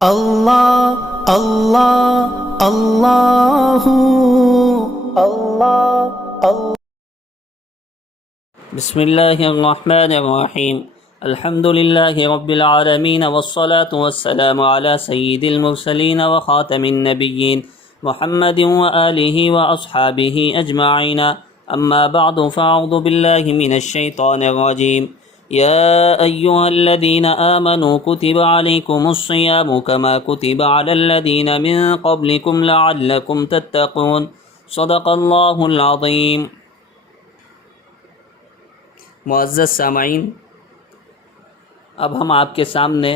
اللہ اللہ اللہ اللہ بسم اللہ الرحمن الرحیم الحمد للہ رب العالمین والصلاة والسلام علی سید المرسلین وخاتم النبیین محمد وآلہ واصحابہ اجمعین اما بعد فاعوذ باللہ من الشیطان الرجیم یا ایہا الذین آمنوا کتب علیکم الصیام کما کتب علی الذین من قبلکم لعلکم تتقون صدق اللہ العظیم۔ معزز سامعین، اب ہم آپ کے سامنے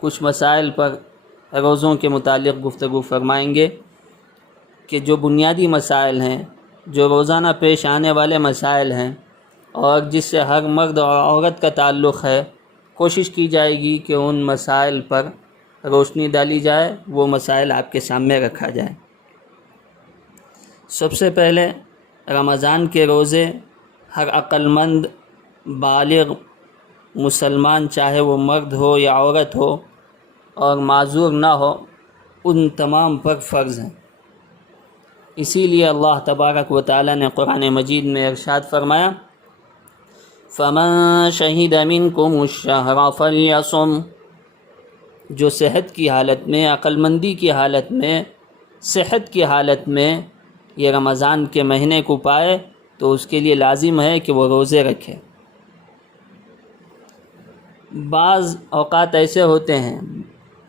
کچھ مسائل پر روزوں کے متعلق گفتگو فرمائیں گے کہ جو بنیادی مسائل ہیں، جو روزانہ پیش آنے والے مسائل ہیں اور جس سے ہر مرد اور عورت کا تعلق ہے، کوشش کی جائے گی کہ ان مسائل پر روشنی ڈالی جائے، وہ مسائل آپ کے سامنے رکھا جائے۔ سب سے پہلے رمضان کے روزے ہر عقل مند بالغ مسلمان، چاہے وہ مرد ہو یا عورت ہو اور معذور نہ ہو، ان تمام پر فرض ہیں۔ اسی لیے اللہ تبارک و تعالی نے قرآن مجید میں ارشاد فرمایا، فَمَن شَهِدَ مِنْكُمُ الشَّهْرَ فَلْيَصُمْ، جو صحت کی حالت میں، عقل مندی کی حالت میں، صحت کی حالت میں یہ رمضان کے مہینے کو پائے تو اس کے لیے لازم ہے کہ وہ روزے رکھے۔ بعض اوقات ایسے ہوتے ہیں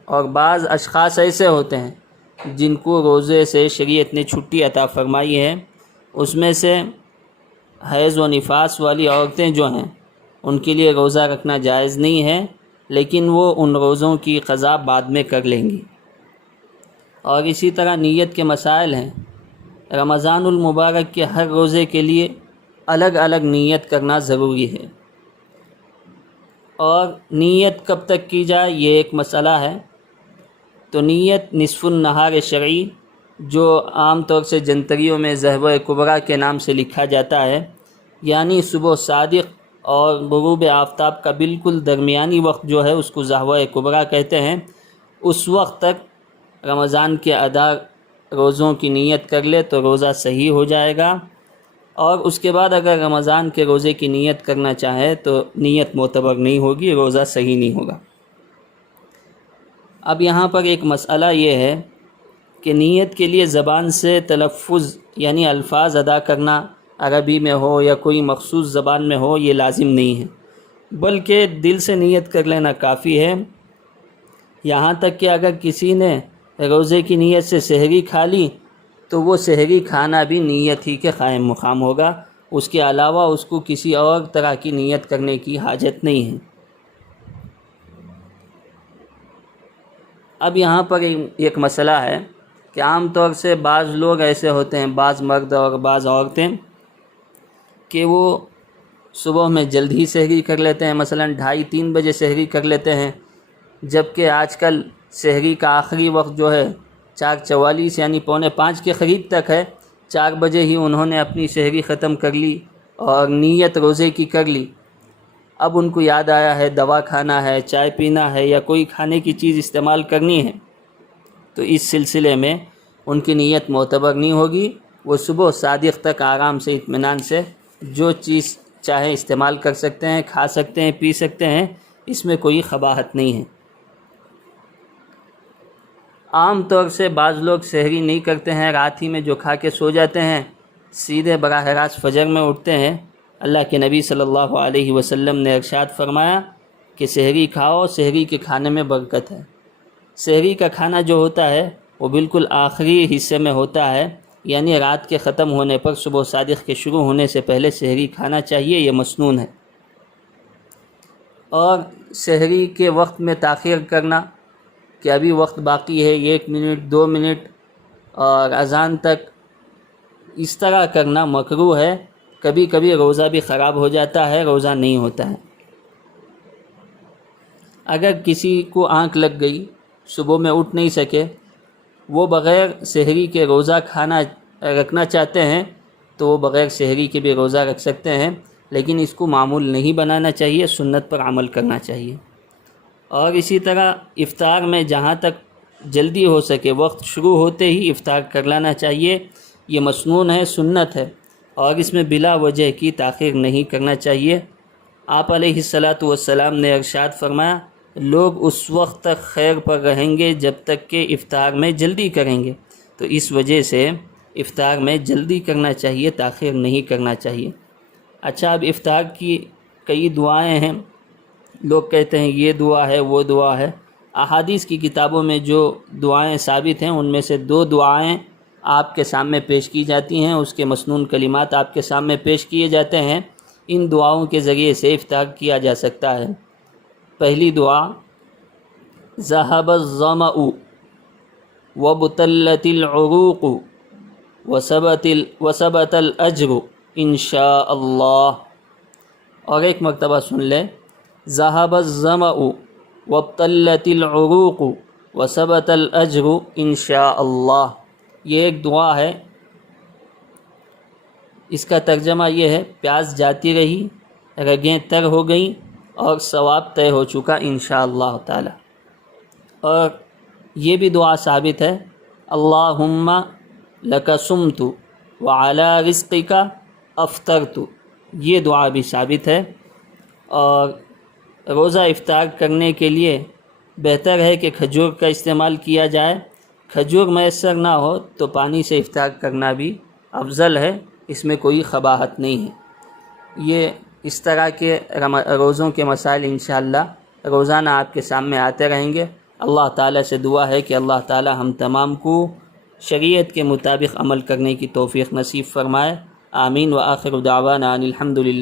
اور بعض اشخاص ایسے ہوتے ہیں جن کو روزے سے شریعت نے چھٹی عطا فرمائی ہے۔ اس میں سے حیض و نفاس والی عورتیں جو ہیں ان کے لیے روزہ رکھنا جائز نہیں ہے، لیکن وہ ان روزوں کی قضا بعد میں کر لیں گی۔ اور اسی طرح نیت کے مسائل ہیں۔ رمضان المبارک کے ہر روزے کے لیے الگ الگ نیت کرنا ضروری ہے، اور نیت کب تک کی جائے یہ ایک مسئلہ ہے۔ تو نیت نصف النہار شرعی، جو عام طور سے جنتریوں میں ضحوہ کبریٰ کے نام سے لکھا جاتا ہے، یعنی صبح صادق اور غروب آفتاب کا بالکل درمیانی وقت جو ہے اس کو ضحوہ کبریٰ کہتے ہیں، اس وقت تک رمضان کے ادا روزوں کی نیت کر لے تو روزہ صحیح ہو جائے گا، اور اس کے بعد اگر رمضان کے روزے کی نیت کرنا چاہے تو نیت معتبر نہیں ہوگی، روزہ صحیح نہیں ہوگا۔ اب یہاں پر ایک مسئلہ یہ ہے کہ نیت کے لیے زبان سے تلفظ یعنی الفاظ ادا کرنا، عربی میں ہو یا کوئی مخصوص زبان میں ہو، یہ لازم نہیں ہے، بلکہ دل سے نیت کر لینا کافی ہے۔ یہاں تک کہ اگر کسی نے روزے کی نیت سے سحری کھا لی تو وہ سحری کھانا بھی نیت ہی کے قائم مقام ہوگا، اس کے علاوہ اس کو کسی اور طرح کی نیت کرنے کی حاجت نہیں ہے۔ اب یہاں پر ایک مسئلہ ہے کہ عام طور سے بعض لوگ ایسے ہوتے ہیں، بعض مرد اور بعض عورتیں، کہ وہ صبح میں جلد ہی سحری کر لیتے ہیں، مثلا 2:30-3 بجے سحری کر لیتے ہیں، جبکہ آج کل سحری کا آخری وقت جو ہے 4:44 یعنی 4:45 کے قریب تک ہے۔ 4 بجے ہی انہوں نے اپنی سحری ختم کر لی اور نیت روزے کی کر لی۔ اب ان کو یاد آیا ہے دوا کھانا ہے، چائے پینا ہے یا کوئی کھانے کی چیز استعمال کرنی ہے، تو اس سلسلے میں ان کی نیت معتبر نہیں ہوگی۔ وہ صبح صادق تک آرام سے اطمینان سے جو چیز چاہے استعمال کر سکتے ہیں، کھا سکتے ہیں، پی سکتے ہیں، اس میں کوئی قباحت نہیں ہے۔ عام طور سے بعض لوگ سحری نہیں کرتے ہیں، رات ہی میں جو کھا کے سو جاتے ہیں، سیدھے براہ راست فجر میں اٹھتے ہیں۔ اللہ کے نبی صلی اللہ علیہ وسلم نے ارشاد فرمایا کہ سحری کھاؤ، سحری کے کھانے میں برکت ہے۔ سحری کا کھانا جو ہوتا ہے وہ بالکل آخری حصے میں ہوتا ہے، یعنی رات کے ختم ہونے پر صبح صادق کے شروع ہونے سے پہلے سحری کھانا چاہیے، یہ مسنون ہے۔ اور سحری کے وقت میں تاخیر کرنا کہ ابھی وقت باقی ہے 1 منٹ 2 منٹ اور اذان تک، اس طرح کرنا مکروہ ہے۔ کبھی کبھی روزہ بھی خراب ہو جاتا ہے، روزہ نہیں ہوتا ہے۔ اگر کسی کو آنکھ لگ گئی، صبح میں اٹھ نہیں سکے، وہ بغیر سحری کے روزہ رکھنا چاہتے ہیں تو وہ بغیر سحری کے بھی روزہ رکھ سکتے ہیں، لیکن اس کو معمول نہیں بنانا چاہیے، سنت پر عمل کرنا چاہیے۔ اور اسی طرح افطار میں جہاں تک جلدی ہو سکے وقت شروع ہوتے ہی افطار کر لینا چاہیے، یہ مسنون ہے، سنت ہے، اور اس میں بلا وجہ کی تاخیر نہیں کرنا چاہیے۔ آپ علیہ الصلاۃ والسلام نے ارشاد فرمایا، لوگ اس وقت تک خیر پر رہیں گے جب تک کہ افطار میں جلدی کریں گے، تو اس وجہ سے افطار میں جلدی کرنا چاہیے، تاخیر نہیں کرنا چاہیے۔ اچھا، اب افطار کی کئی دعائیں ہیں، لوگ کہتے ہیں یہ دعا ہے وہ دعا ہے۔ احادیث کی کتابوں میں جو دعائیں ثابت ہیں ان میں سے 2 دعائیں آپ کے سامنے پیش کی جاتی ہیں، اس کے مسنون کلمات آپ کے سامنے پیش کیے جاتے ہیں، ان دعاؤں کے ذریعے سے افطار کیا جا سکتا ہے۔ پہلی دعا، ذہب الظمأ وابتلت العروق وثبت الاجر انشاء اللہ۔ اور ایک مرتبہ سن لیں، ذہب الظمأ وابتلت العروق وثبت الاجر انشاء اللہ۔ یہ ایک دعا ہے، اس کا ترجمہ یہ ہے، پیاس جاتی رہی، رگیں تر ہو گئیں اور ثواب طے ہو چکا انشاءاللہ تعالی۔ اور یہ بھی دعا ثابت ہے، اللہم لک صمت وعلی رزقک افطرت، یہ دعا بھی ثابت ہے۔ اور روزہ افطار کرنے کے لیے بہتر ہے کہ کھجور کا استعمال کیا جائے، کھجور میسر نہ ہو تو پانی سے افطار کرنا بھی افضل ہے، اس میں کوئی قباحت نہیں ہے۔ یہ اس طرح کے روزوں کے مسائل انشاءاللہ روزانہ آپ کے سامنے آتے رہیں گے۔ اللہ تعالیٰ سے دعا ہے کہ اللہ تعالیٰ ہم تمام کو شریعت کے مطابق عمل کرنے کی توفیق نصیب فرمائے، آمین۔ وآخر دعوانا ان الحمد للہ۔